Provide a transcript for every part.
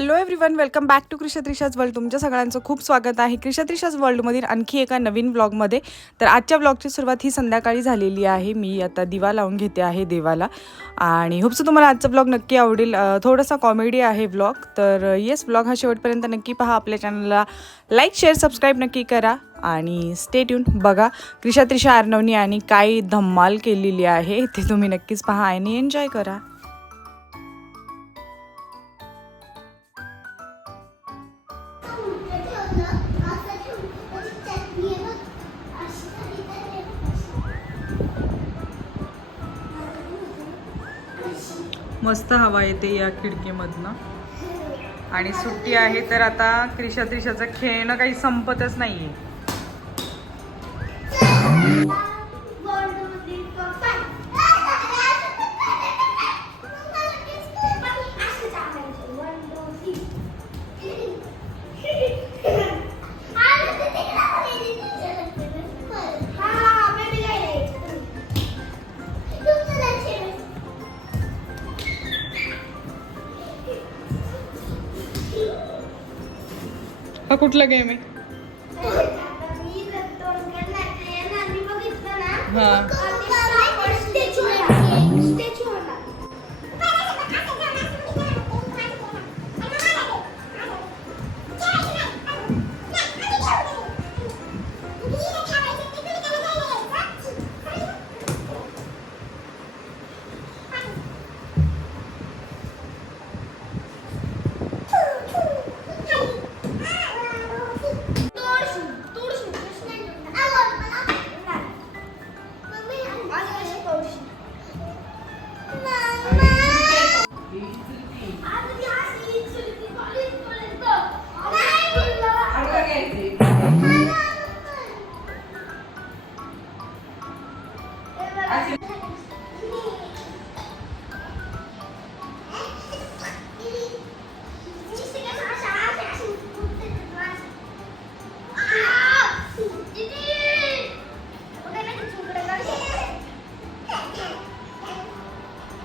Hello everyone welcome back to क्रिशत्रिशाज world तुमच्या सगळ्यांचं खूप स्वागत आहे. क्रिशत्रिशाज वर्ल्डमधील आणखी एका नवीन ब्लॉगमध्ये तर आजच्या ब्लॉगची सुरुवात ही संध्याकाळी झालेली आहे. मी आता दिवा लावून घेते आहे देवाला. आणि होपसो तुम्हाला आजचा ब्लॉग नक्की आवडेल. थोडासा कॉमेडी आहे ब्लॉग तर येस ब्लॉग हा शेवटपर्यंत नक्की पहा. आपल्या चॅनलला लाईक शेअर सबस्क्राईब नक्की करा. आणि स्टेट ट्यून बघा क्रिशा त्रिशा अर्णवनी आणि काय धम्माल केलेली आहे ते तुम्ही नक्कीच पहा आणि एन्जॉय करा. मस्त हवा येते या खिडकीमधनं. आणि सुट्टी आहे तर आता त्रिशा त्रिशाचं खेळणं काही संपतच नाही आहे कुठला गेम आहे? हा.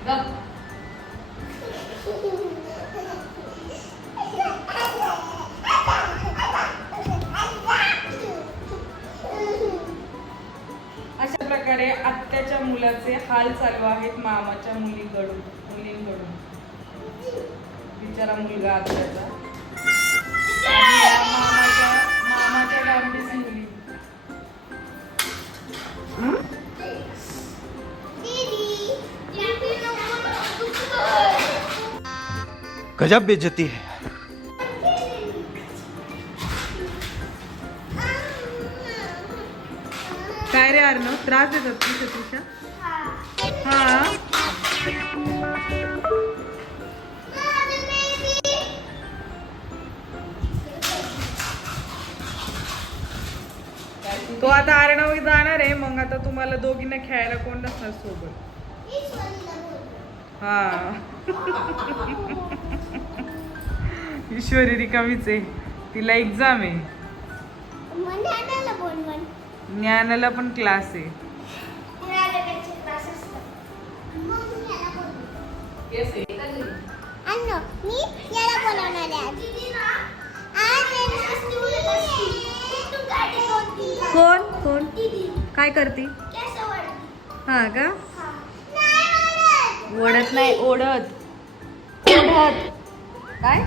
Go. हाल चालू आहेत मामाच्या मुलीकडून मुलींकडून. बिचारा मुलगा आत्याचा मामाच्या मामाच्या मुली. गजब बेइज्जती है। काय रे अर्णव? त्रास देतात सतीशा? हा. तो आता अर्णव जाणार आहे मग आता तुम्हाला दोघींना खेळायला कोण नसणार सोबत? हा. ईश्वरी रिकामीच आहे. तिला एक्झाम आहे. ज्ञानाला पण क्लास आहे. मी याला बोलवणार आहे आज कोण? कोण? काय करते? हा का? ओढत नाही ओढत. ओढत. काय?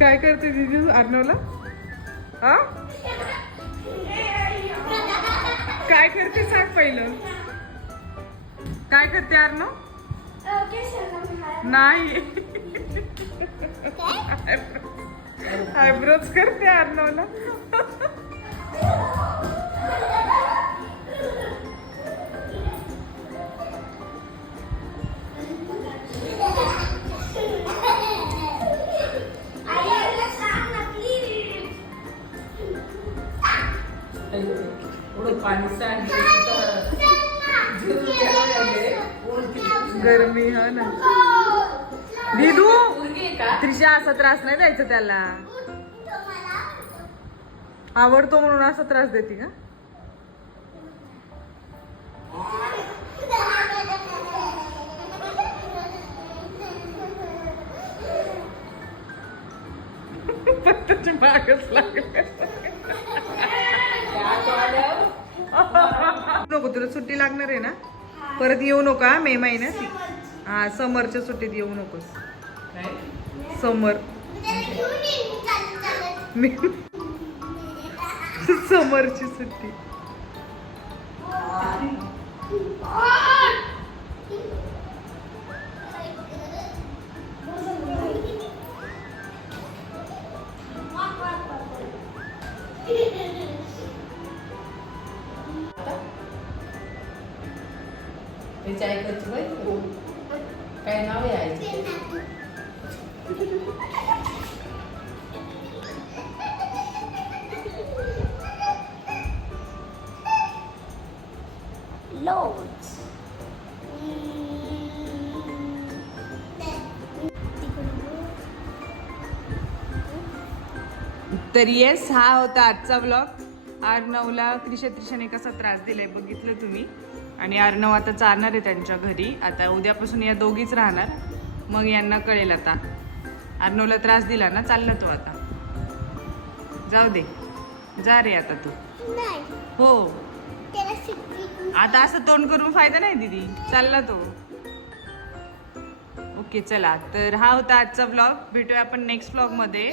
काय करते दिदी अर्णवला? हा काय करते सांग पहिलं. काय करते अर्णव? नाही. आयब्रोज करते अर्णवला. गरमी हा ना. दिदू त्रिशा असा त्रास नाही द्यायचा त्याला. आवडतो म्हणून असा त्रास देते का? तुझी मागच लागले. तुला सुट्टी लागणार आहे ना? परत येऊ नका मे महिन्यात. हा समरच्या सुट्टीत येऊ नकोस. समर. मी समरची सुट्टी. ऐकायची बाई. काय नाव आहे Loads. तर येस हा होता आजचा ब्लॉग अर्णवला त्रिशत्रिशाने कसा त्रास दिलाय बघितलं तुम्ही. आणि अर्णव आता चालणार आहे त्यांच्या घरी. आता उद्यापासून या दोघीच राहणार. मग यांना कळेल आता. अर्णवला त्रास दिला ना चालला तो आता. जाऊ दे. जा रे आता तू. नाही. हो. आता असं तोंड करून फायदा नाही दीदी. चालला तो. ओके चला. तर हा होता आजचा ब्लॉग भेटूया आपण नेक्स्ट ब्लॉगमध्ये.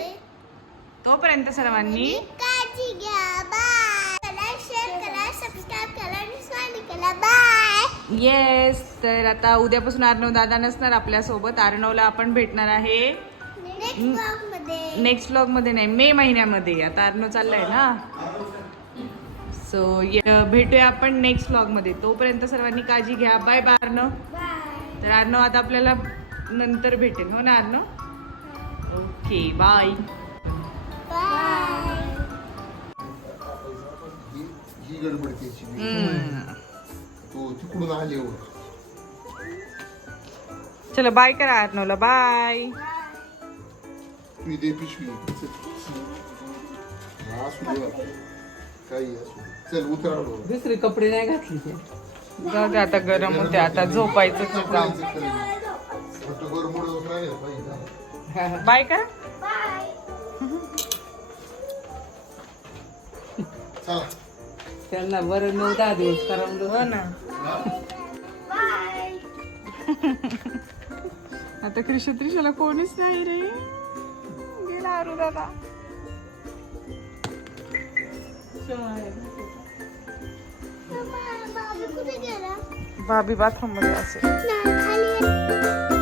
तोपर्यंत सर्वांनी काळजी घ्या बाय लाईक शेअर करा सबस्क्राईब करा आणि स्वामी करा बाय येस तर आता उद्यापासून अर्णव दादा नसणार आपल्यासोबत अर्णवला आपण भेटणार आहे. नेक्स्ट ब्लॉगमध्ये नेक्स्ट ब्लॉगमध्ये नाही मे महिन्यामध्ये. आता अर्णव चाललाय ना? सो भेटूया आपण नेक्स्ट ब्लॉगमध्ये तोपर्यंत सर्वांनी काळजी घ्या. बाय बाय अर्णव बाय तर अर्णव आता आपल्याला नंतर भेटेल. हो ना अर्णव ओके बाय गडबड तो तिकडून आल्यावर चलो बाय करा अर्णवला बाय दे पिशवी चल. हा, असू दे बा. काही असू दे. चल उतरावं दुसरे कपडे नाही घातली ते. जाऊ दे आता गरम होते आता झोपायचं जाऊ बाय करा. चला. त्यांना बरं नऊ दहा दिवस करमलं हो ना. आता कृषी त्रिशाला कोणीच नाही रे. गेला अरू दादा. बाबा कुठे गेला? भाभी बाथरूममध्ये असेल. नाही खाली